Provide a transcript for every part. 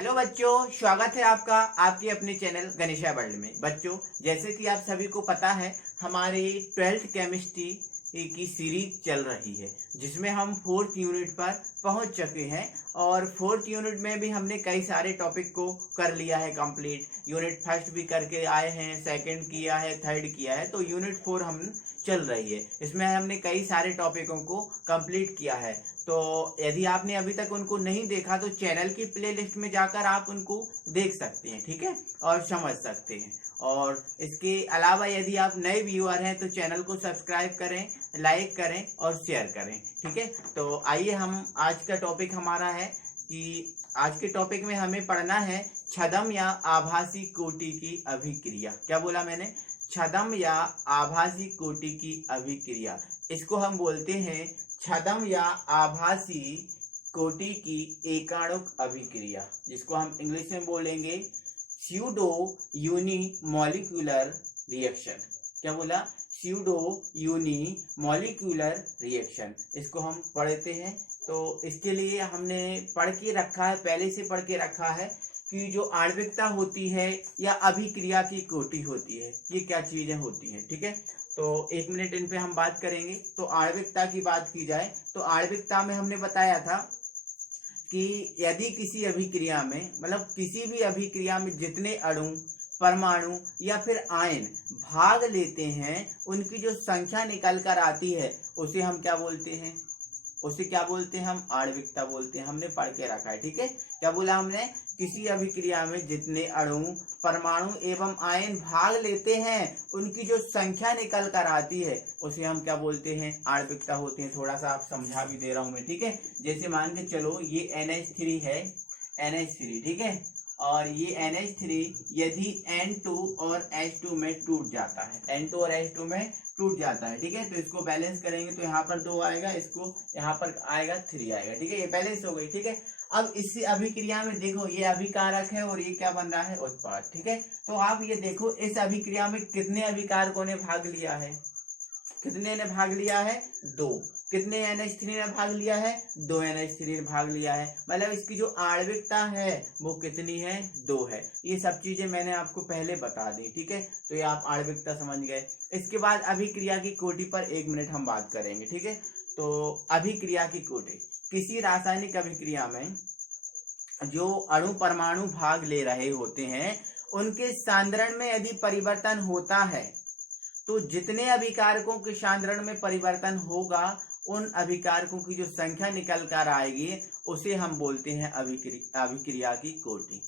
Hello बच्चों, स्वागत है आपका आपके अपने चैनल गणेशा वर्ल्ड में। बच्चों, जैसे कि आप सभी को पता है, हमारी 12th केमिस्ट्री की सीरीज चल रही है, जिसमें हम 4th यूनिट पर पहुंच चुके हैं। और 4th यूनिट में भी हमने कई सारे टॉपिक को कर लिया है कंप्लीट। यूनिट फर्स्ट भी करके आए हैं, सेकंड किया है, थर्ड किया है, तो यूनिट 4 हम चल रही है। इसमें हमने कई सारे टॉपिकों को कंप्लीट किया है। तो यदि आपने अभी तक उनको नहीं देखा तो चैनल की प्लेलिस्ट में जाकर आप उनको देख सकते हैं, ठीक है, और समझ सकते हैं। और इसके अलावा यदि आप नए व्यूअर हैं तो चैनल को सब्सक्राइब करें, लाइक करें और शेयर करें, ठीक है। तो आइए, हम आज का टॉपिक हमारा है कि आज के टॉपिक में हमें पढ़ना है छद्म या आभासी कोटि की अभिक्रिया। क्या बोला मैंने? छद्म या आभासी कोटि की अभिक्रिया। इसको हम बोलते हैं छद्म या आभासी कोटि की एकाणुक अभिक्रिया, जिसको हम इंग्लिश में बोलेंगे स्यूडो यूनिमॉलिक्यूलर रिएक्शन। क्या बोला? Pseudo unimolecular reaction. इसको हम पढ़ते हैं। तो इसके लिए हमने पढ़ के रखा है, पहले से पढ़ के रखा है कि जो आणविकता होती है या अभिक्रिया की कोटि होती है, ये क्या चीजें होती हैं, ठीक है। तो 1 मिनट इन पे हम बात करेंगे। तो आणविकता की बात की जाए तो आणविकता में हमने बताया था कि यदि किसी अभिक्रिया में, मतलब किसी भी अभिक्रिया में जितने अणु, परमाणु या फिर आयन भाग लेते हैं, उनकी जो संख्या निकल कर आती है उसे हम क्या बोलते हैं? उसे क्या बोलते हैं? हम आणविकता बोलते हैं। हमने पढ़ के रखा है, ठीक है। क्या बोला हमने? किसी अभिक्रिया में जितने अणु, परमाणु एवं आयन भाग लेते हैं, उनकी जो संख्या निकल कर आती है उसे हम क्या बोलते हैं? आणविकता होते हैं। थोड़ा सा आप समझा भी दे रहा हूं मैं, ठीक है। जैसे मान के चलो ये NH3 है, NH3, ठीक है। और ये NH3 यदि N2 और H2 में टूट जाता है, N2 और H2 में टूट जाता है, ठीक है, तो इसको बैलेंस करेंगे तो यहाँ पर 2 आएगा, इसको यहाँ पर आएगा 3 आएगा, ठीक है। ये बैलेंस हो गई, ठीक है। अब इस अभिक्रिया में देखो, ये अभिकारक है और ये क्या बन रहा है? उत्पाद, ठीक है। तो आप ये देखो, इस अभिक्रिया में कितने अभिकारकों ने भाग लिया है? कितने ने भाग लिया है? 2। कितने NH3 ने भाग लिया है? 2 NH3 ने भाग लिया है। मतलब इसकी जो आणविकता है वो कितनी है? 2 है। ये सब चीजें मैंने आपको पहले बता दी, ठीक है। तो ये आप आणविकता समझ गए। इसके बाद अभिक्रिया की कोटि पर 1 मिनट हम बात करेंगे, ठीक है। तो अभिक्रिया की कोटि, किसी रासायनिक अभिक्रिया में जो अणु, परमाणु भाग ले रहे होते हैं, उनके सांद्रण में यदि परिवर्तन होता है तो जितने अभिकारकों के सांद्रण में परिवर्तन होगा, उन अभिकारकों की जो संख्या निकल कर आएगी उसे हम बोलते हैं अभिक्रिया की कोटि।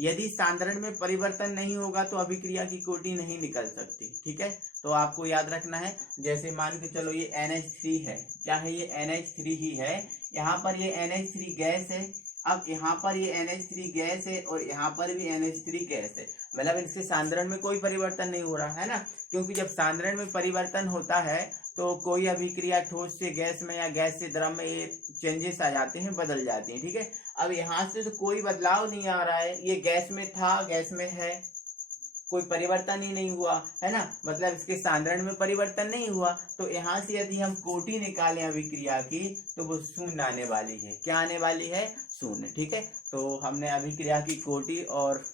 यदि सांद्रण में परिवर्तन नहीं होगा तो अभिक्रिया की कोटि नहीं निकल सकती, ठीक है। तो आपको याद रखना है, जैसे मान के चलो ये NH3 है। क्या है? ये NH3 ही है। यहाँ पर ये NH3 गैस है। अब यहाँ पर ये NH3 गैस है और यहाँ पर भी NH3 गैस है। मतलब इसके सांद्रण में कोई परिवर्तन नहीं हो रहा है ना, क्योंकि जब सांद्रण में परिवर्तन होता है तो कोई अभिक्रिया ठोस से गैस में या गैस से द्रव में ये चेंजेस आ जाते हैं, बदल जाते हैं, ठीक है। अब यहाँ से तो कोई बदलाव नहीं आ रहा है, ये गैस में था, गैस में है, कोई परिवर्तन ही नहीं हुआ है ना, मतलब इसके सांद्रण में परिवर्तन नहीं हुआ। तो यहाँ से यदि हम कोटि निकालें अभिक्रिया की तो वो शून्य आने वाली है। क्या आने वाली है? शून्य, ठीक है। तो हमने अभिक्रिया की कोटि और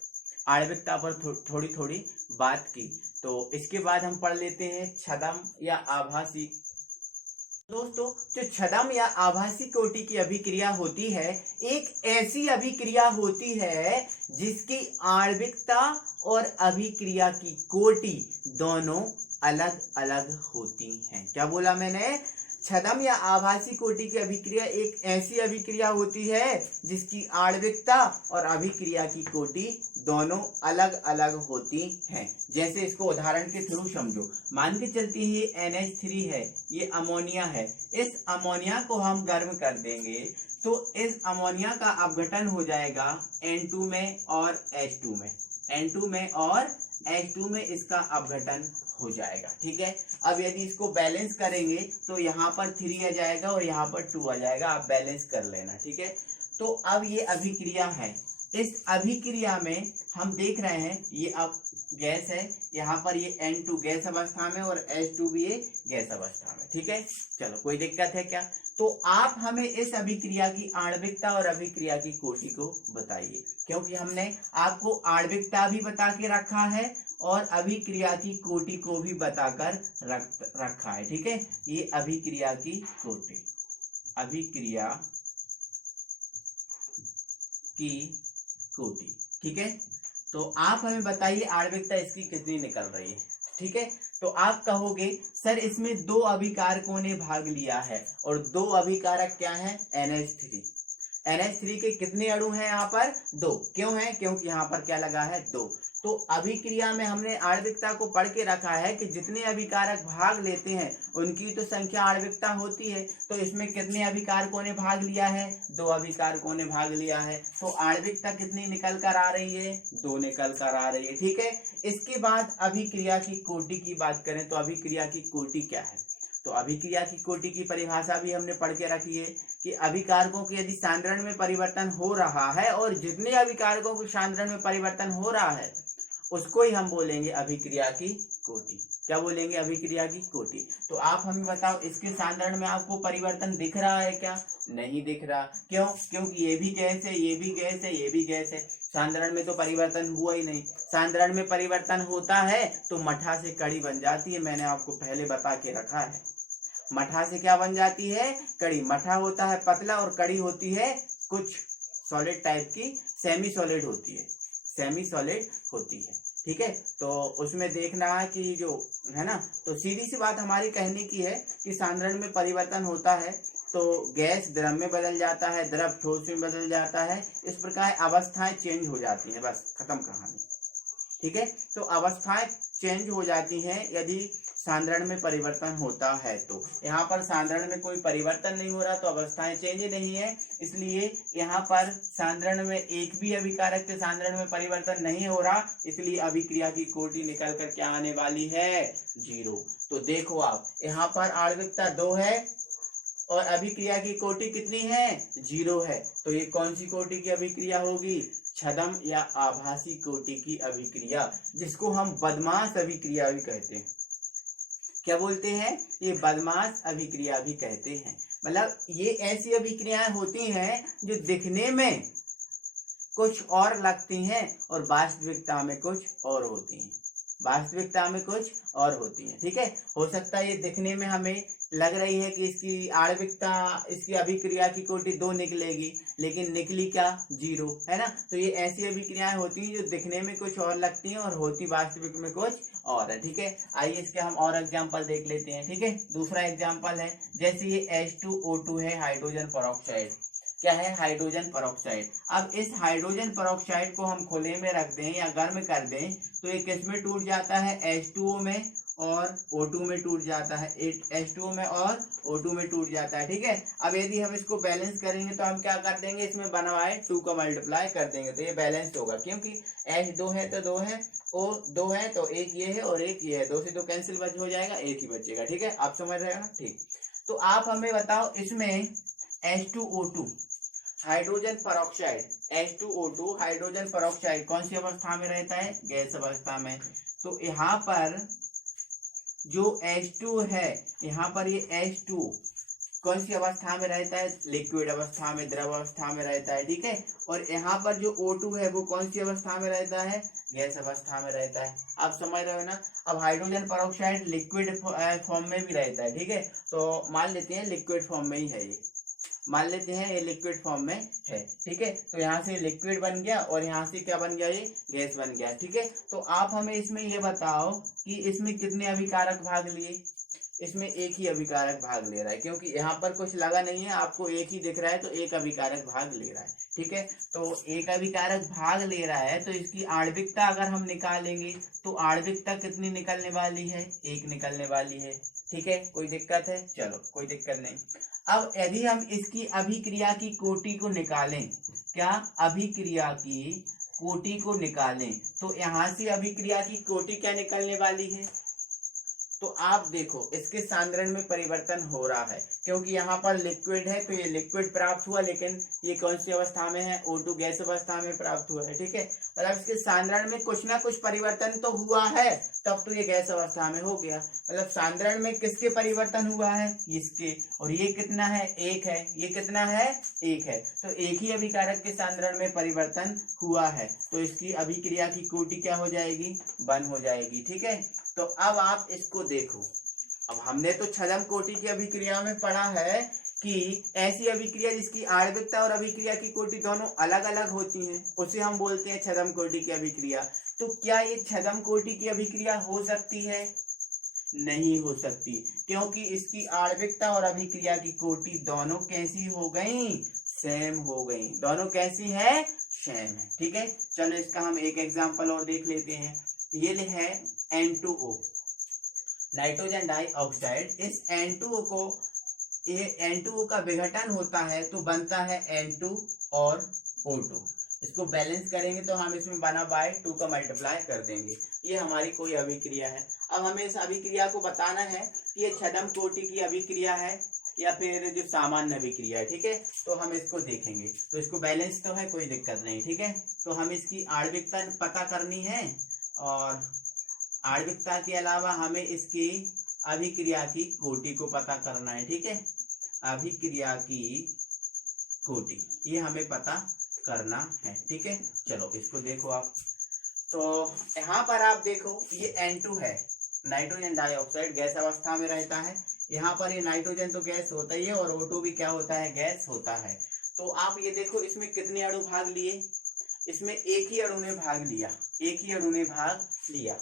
आणविकता पर थोड़ी थोड़ी बात की। तो इसके बाद हम पढ़ लेते हैं छद्म या आभासी। दोस्तों, जो छद्म या आभासी कोटि की अभिक्रिया होती है, एक ऐसी अभिक्रिया होती है जिसकी आणविकता और अभिक्रिया की कोटि दोनों अलग अलग होती हैं। क्या बोला मैंने? छद्म या आभासी कोटि की अभिक्रिया एक ऐसी अभिक्रिया होती है जिसकी आणविकता और अभिक्रिया की कोटि दोनों अलग अलग होती हैं। जैसे इसको उदाहरण के थ्रू समझो। मान के चलती है ये NH3 है, ये अमोनिया है। इस अमोनिया को हम गर्म कर देंगे तो इस अमोनिया का अपघटन हो जाएगा N2 में और H2 में। N2 में और H2 में इसका अपघटन हो जाएगा, ठीक है। अब यदि इसको बैलेंस करेंगे तो यहाँ पर 3 आ जाएगा और यहाँ पर 2 आ जाएगा। आप बैलेंस कर लेना, ठीक है। तो अब ये अभिक्रिया है, इस अभिक्रिया में हम देख रहे हैं ये अब गैस है, यहाँ पर ये N2 गैस अवस्था में और H2 भी ये गैस अवस्था में। ठीक है, चलो कोई दिक्कत है क्या? तो आप हमें इस अभिक्रिया की आणविकता और अभिक्रिया की कोटि को बताइए, क्योंकि हमने आपको आणविकता भी बता के रखा है और अभिक्रिया की कोटि को भी बताकर रखा है। ठीक है, ये अभिक्रिया की कोटि, अभिक्रिया की कोटि। ठीक है, तो आप हमें बताइए आणविकता इसकी कितनी निकल रही है। ठीक है, तो आप कहोगे सर इसमें दो अभिकारकों ने भाग लिया है और दो अभिकारक क्या है? NH3। NH3 के कितने अणु हैं यहाँ पर? 2। क्यों है? क्योंकि यहाँ पर क्या लगा है? 2। तो अभिक्रिया में हमने आणविकता को पढ़ के रखा है कि जितने अभिकारक भाग लेते हैं उनकी तो संख्या आणविकता होती है। तो इसमें कितने अभिकारकों ने भाग लिया है? 2 अभिकारकों ने भाग लिया है। तो आणविकता कितनी निकल कर आ रही है? 2 निकल कर आ रही है। ठीक है, इसके बाद अभिक्रिया की कोटि की बात करें तो अभिक्रिया की कोटि क्या है? तो अभिक्रिया की कोटि की परिभाषा भी हमने पढ़ के रखी है कि अभिकारकों के यदि सांद्रण में परिवर्तन हो रहा है और जितने अभिकारकों के सांद्रण में परिवर्तन हो रहा है उसको ही हम बोलेंगे अभिक्रिया की कोटि। क्या बोलेंगे? अभिक्रिया की कोटि। तो आप हमें बताओ इसके सांद्रण में आपको परिवर्तन दिख रहा है क्या? नहीं दिख रहा। क्यों? क्योंकि ये भी गैस है, ये भी गैस है, ये भी गैस है। सांद्रण में तो परिवर्तन हुआ ही नहीं। सांद्रण में परिवर्तन होता है तो मठा से कड़ी बन जाती है, मैंने आपको पहले बता के रखा है। मठा से क्या बन जाती है? कड़ी। मठा होता है पतला और कड़ी होती है कुछ सॉलिड टाइप की, सेमी सॉलिड होती है, सेमी सॉलिड होती है। ठीक है, तो उसमें देखना है कि जो है ना, तो सीधी सी बात हमारी कहने की है कि सांद्रण में परिवर्तन होता है तो गैस द्रव में बदल जाता है, द्रव ठोस में बदल जाता है। इस प्रकार अवस्थाएं चेंज हो जाती हैं, बस खत्म कहानी। ठीक है, तो अवस्थाएं चेंज हो जाती हैं यदि सांद्रण में परिवर्तन होता है। तो यहाँ पर सांद्रण में कोई परिवर्तन नहीं हो रहा तो अवस्थाएं चेंज नहीं है, इसलिए यहाँ पर सांद्रण में एक भी अभिकारक के सांद्रण में परिवर्तन नहीं हो रहा, इसलिए अभिक्रिया की कोटि निकल कर क्या आने वाली है? 0। तो देखो आप यहाँ पर आणविकता 2 है और अभिक्रिया की कोटि कितनी है? 0 है। तो ये कौन सी कोटि की अभिक्रिया होगी? छद्म या आभासी कोटि की अभिक्रिया, जिसको हम बदमाश अभिक्रिया भी कहते हैं। क्या बोलते हैं? ये बदमाश अभिक्रिया भी कहते हैं। मतलब ये ऐसी अभिक्रियाएं होती हैं जो दिखने में कुछ और लगती हैं और वास्तविकता में कुछ और होती हैं, वास्तविकता में कुछ और होती हैं। ठीक है, हो सकता है ये दिखने में हमें लग रही है कि इसकी आणविकता, इसकी अभिक्रिया की कोटि 2 निकलेगी, लेकिन निकली क्या? 0, है ना। तो ये ऐसी अभिक्रियाएं होती हैं जो दिखने में कुछ और लगती हैं और होती वास्तविक में कुछ और है। ठीक है, आइए इसके हम और एग्जाम्पल देख लेते हैं। ठीक है, दूसरा एग्जाम्पल है जैसे ये H2O2 है, हाइड्रोजन परऑक्साइड। क्या है? Hydrogen peroxide. अब इस हाइड्रोजन परऑक्साइड को हम खुले में रख दें या गर्म कर दें तो ये किस में टूट जाता है? H2O में और O2 में टूट जाता है, H2O में और O2 में टूट जाता है। ठीक है, अब यदि हम इसको बैलेंस करेंगे तो हम क्या कर देंगे? इसमें बनवाए 2 का मल्टीप्लाई कर देंगे तो ये बैलेंस होगा, क्योंकि H2 है तो 2 है, O2 है तो एक ये है और एक ये है, 2 से 2 कैंसिल हो जाएगा, एक ही बचेगा। ठीक है, आप समझ रहे हो ना? ठीक, तो आप हमें बताओ इसमें H2O2 hydrogen peroxide, H2O2 hydrogen peroxide कौन सी अवस्था में रहता है? गैस अवस्था में। तो यहाँ पर जो H2 है, यहाँ पर ये H2 कौन सी अवस्था में रहता है? लिक्विड अवस्था में, द्रव अवस्था में रहता है। ठीक है, और यहाँ पर जो O2 है वो कौन सी अवस्था में रहता है? गैस अवस्था में रहता है। आप समझ रहे हो ना। अब हाइड्रोजन परऑक्साइड लिक्विड फॉर्म में भी रहता है। ठीक है, तो मान लेते हैं लिक्विड फॉर्म में ही है ये, मान लेते हैं ये लिक्विड फॉर्म में है। ठीक है, तो यहाँ से लिक्विड बन गया और यहाँ से क्या बन गया? ये गैस बन गया। ठीक है, तो आप हमें इसमें ये बताओ कि इसमें कितने अभिकारक भाग लिए? इसमें एक ही अभिकारक भाग ले रहा है, क्योंकि यहाँ पर कुछ लगा नहीं है, आपको एक ही दिख रहा है तो एक अभिकारक भाग ले रहा है। ठीक है, तो एक अभिकारक भाग ले रहा है तो इसकी आणविकता अगर हम निकालेंगे तो आणविकता कितनी निकलने वाली है? 1 निकलने वाली है। ठीक है, कोई दिक्कत है? चलो कोई दिक्कत नहीं। अब यदि हम इसकी अभिक्रिया की कोटि को निकालें, क्या? अभिक्रिया की कोटि को निकालें तो यहाँ से अभिक्रिया की कोटि क्या निकलने वाली है? तो आप देखो इसके सांद्रण में परिवर्तन हो रहा है, क्योंकि यहाँ पर लिक्विड है तो ये लिक्विड प्राप्त हुआ, लेकिन ये कौन सी अवस्था में है, O2 गैस अवस्था में प्राप्त हुआ है। ठीक है, मतलब इसके सांद्रण में कुछ ना कुछ परिवर्तन तो हुआ है, तब तो ये गैस अवस्था में हो गया। मतलब सांद्रण में किसके परिवर्तन हुआ है, इसके, और ये कितना है, 1 है, ये कितना है, 1 है, तो एक ही अभिकारक के सांद्रण में परिवर्तन हुआ है, तो इसकी अभिक्रिया की कोटि क्या हो जाएगी, 1 हो जाएगी। ठीक है, तो अब आप इसको देखो, अब हमने तो छद्म कोटि की अभिक्रिया में पढ़ा है कि ऐसी अभिक्रिया जिसकी आणविकता और अभिक्रिया की कोटि दोनों अलग अलग होती हैं, उसे हम बोलते हैं छद्म कोटि की अभिक्रिया। तो क्या ये छद्म कोटि की अभिक्रिया हो सकती है, नहीं हो सकती, क्योंकि इसकी आणविकता और अभिक्रिया की कोटि दोनों कैसी हो गई, सेम हो गई, दोनों कैसी है, सेम है। ठीक है, चलो इसका हम एक एग्जांपल और देख लेते हैं। ये है N2O, नाइट्रोजन डाइऑक्साइड। इस N2O को, ये N2O का विघटन होता है तो बनता है N2 और O2। इसको बैलेंस करेंगे तो हम इसमें 1/2 का मल्टीप्लाई कर देंगे। ये हमारी कोई अभिक्रिया है। अब हमें इस अभिक्रिया को बताना है कि ये छद्म कोटि की अभिक्रिया है या फिर जो सामान्य अभिक्रिया है। ठीक है, तो हम इसको देखेंगे, तो इसको बैलेंस तो है, कोई दिक्कत नहीं। ठीक है, तो हम इसकी आणविकता पता करनी है और आणविकता के अलावा हमें इसकी अभिक्रिया की कोटि को पता करना है। ठीक है, अभिक्रिया की कोटि ये हमें पता करना है। ठीक है, चलो इसको देखो आप, तो यहाँ पर आप देखो ये N2 है, नाइट्रोजन डाइऑक्साइड गैस अवस्था में रहता है। यहाँ पर ये नाइट्रोजन तो गैस होता ही है और O2 भी क्या होता है, गैस होता है। तो आप ये देखो इसमें कितने अणु भाग लिए, इसमें एक ही अणु ने भाग लिया, एक ही अणु ने भाग लिया,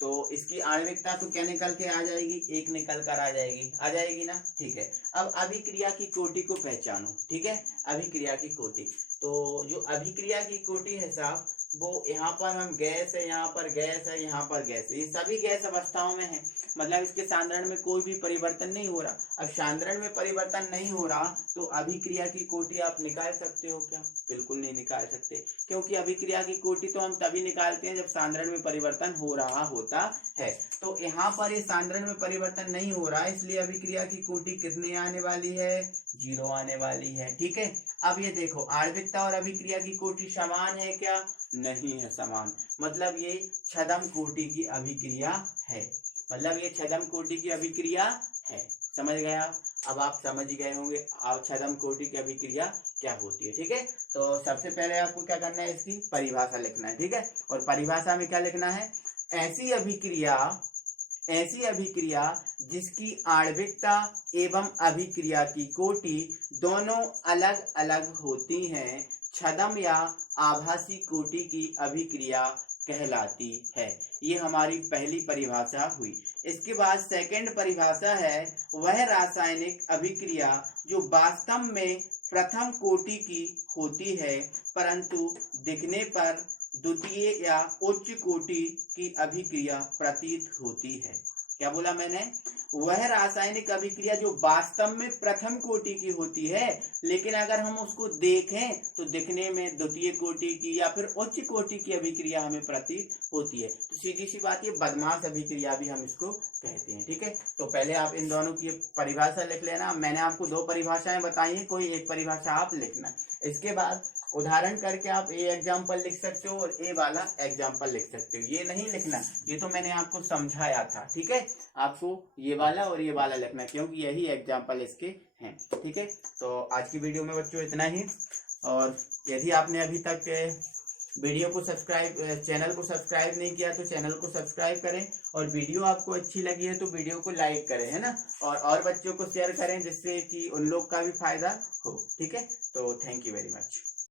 तो इसकी आणविकता तो क्या निकल के आ जाएगी, 1 निकल कर आ जाएगी ना। ठीक है, अब अभिक्रिया की कोटि को पहचानो। ठीक है, अभिक्रिया की कोटि, तो जो अभिक्रिया की कोटि है साहब, वो यहाँ पर हम गैस है, यहाँ पर गैस है, यहाँ पर गैस है, ये सभी गैस अवस्थाओं में है, मतलब इसके सांद्रण में कोई भी परिवर्तन नहीं हो रहा। अब सांद्रण में परिवर्तन नहीं हो रहा तो अभिक्रिया की कोटि आप निकाल सकते हो क्या, बिल्कुल नहीं निकाल सकते, क्योंकि अभिक्रिया की कोटि तो हम तभी निकालते हैं जब सांद्रण में परिवर्तन हो रहा होता है। तो यहाँ पर ये सांद्रण में परिवर्तन नहीं हो रहा है, इसलिए अभिक्रिया की कोटि कितने आने वाली है, 0 आने वाली है। ठीक है, अब ये देखो आणविकता और अभिक्रिया की कोटि समान है क्या, नहीं है समान, मतलब ये छद्म कोटि की अभिक्रिया है, मतलब ये छद्म कोटि की अभिक्रिया है। समझ गए आप, अब आप समझ गए होंगे अब छद्म कोटि की अभिक्रिया क्या होती है। ठीक है, तो सबसे पहले आपको क्या करना है, इसकी परिभाषा लिखना है। ठीक है, और परिभाषा में क्या लिखना है, ऐसी अभिक्रिया जिसकी आणविकता एवं अभिक्रिया की कोटि दोनों अलग अलग होती हैं, छद्म या आभासी कोटि की अभिक्रिया कहलाती है। ये हमारी पहली परिभाषा हुई। इसके बाद सेकंड परिभाषा है, वह रासायनिक अभिक्रिया जो वास्तव में प्रथम कोटि की होती है परंतु दिखने पर द्वितीय या उच्च कोटि की अभिक्रिया प्रतीत होती है। क्या बोला मैंने, वह रासायनिक अभिक्रिया जो वास्तव में प्रथम कोटि की होती है, लेकिन अगर हम उसको देखें तो दिखने में द्वितीय कोटि की या फिर उच्च कोटि की अभिक्रिया हमें प्रतीत होती है। तो सीधी सी बात, ये बदमाश अभिक्रिया भी हम इसको कहते हैं। ठीक है, तो पहले आप इन दोनों की परिभाषा लिख लेना। मैंने आपको 2 परिभाषाएं बताई हैं, कोई एक परिभाषा आप लिखना। इसके बाद उदाहरण करके आप ए एग्जाम्पल लिख सकते हो और ए वाला एग्जाम्पल लिख सकते हो। ये नहीं लिखना, ये तो मैंने आपको समझाया था। ठीक है, आपको ये वाला और ये वाला लिखना, क्योंकि यही एग्जाम्पल इसके हैं। ठीक है, तो आज की वीडियो में बच्चों इतना ही, और यदि आपने अभी तक वीडियो को चैनल को सब्सक्राइब नहीं किया तो चैनल को सब्सक्राइब करें, और वीडियो आपको अच्छी लगी है तो वीडियो को लाइक करें, है ना, और बच्चों को शेयर करें जिससे कि उन लोग का भी फायदा हो। ठीक है, तो थैंक यू वेरी मच।